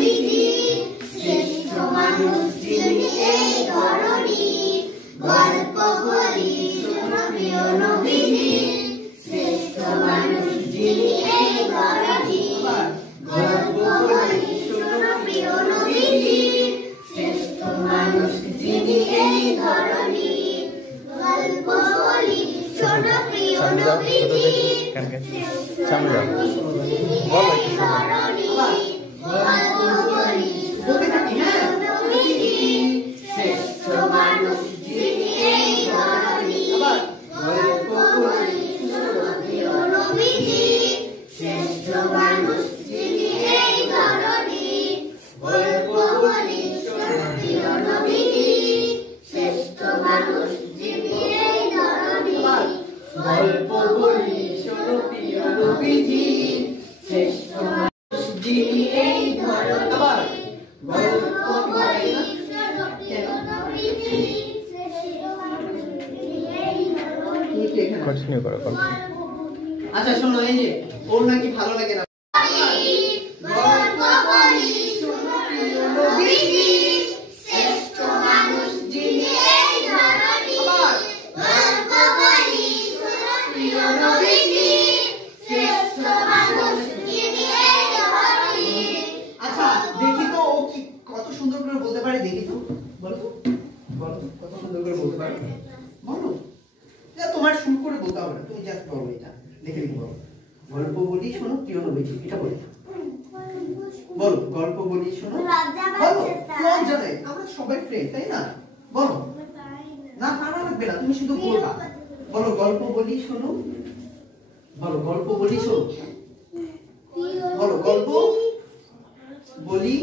নবীজি শ্রেষ্ঠ মানুষ যিনি এই ধরনী গল্প বলি শোনো প্রিয় নবীজি শ্রেষ্ঠ মানুষ যিনি এই ধরনী গল্প বলি শোনো প্রিয় নবীজি শ্রেষ্ঠ মানুষ যিনি এই ধরনী গল্প বলি শোনো প্রিয় নবীজি শ্রেষ্ঠ মানুষ যিনি এই ধরনী গল্প বলি শোনো প্রিয় নবীজি শ্রেষ্ঠ মানুষ যিনি এই ধরনী গল্প বলি শোনো প্রিয় নবীজি শ্রেষ্ঠ মানুষ যিনি এই ধরনী গল্প বলি শোনো প্রিয় নবীজি শ্রেষ্ঠ মানুষ যিনি এই ধরনী গল্প বলি শোনো প্রিয় নবীজি শ্রেষ্ঠ মানুষ যিনি এই ধরনী গল্প বলি শোনো প্রিয় নবীজি শ্রেষ্ঠ মানুষ যিনি এই ধরনী কন্টিনিউ করো। আচ্ছা শোনো, এই যে ওর নাকি ভালো লাগে না গল্প বলি শোনো প্রিয় নবীজি শ্রেষ্ঠ মানুষ যিনি এই ধরনী গল্প বলি শোনো প্রিয় নবীজি শ্রেষ্ঠ মানুষ যিনি এই ধরনী। আচ্ছা দেখি তো ও কি কত সুন্দর করে বলতে পারে, দেখি তো, বলো তো, বলো তো, কত সুন্দর করে বলতে পারে, বলো। এটা তোমার শুরু করে বলতে হবে না, তুমি জাস্ট বলো, এটা দেখে দেখি বলো। গল্প বলি শোনো প্রিয় নবীজি, এটা বলো, বলো গল্প বলি শোনো, বলো। লজ্জা নেই, আমরা সবাই ফ্রেন্ড, তাই না? বলো না, পারা লাগবে না, তুমি শুধু বলবা। বলো গল্প বলি শোনো, বলো গল্প বলি শোনো, বলো গল্প বলি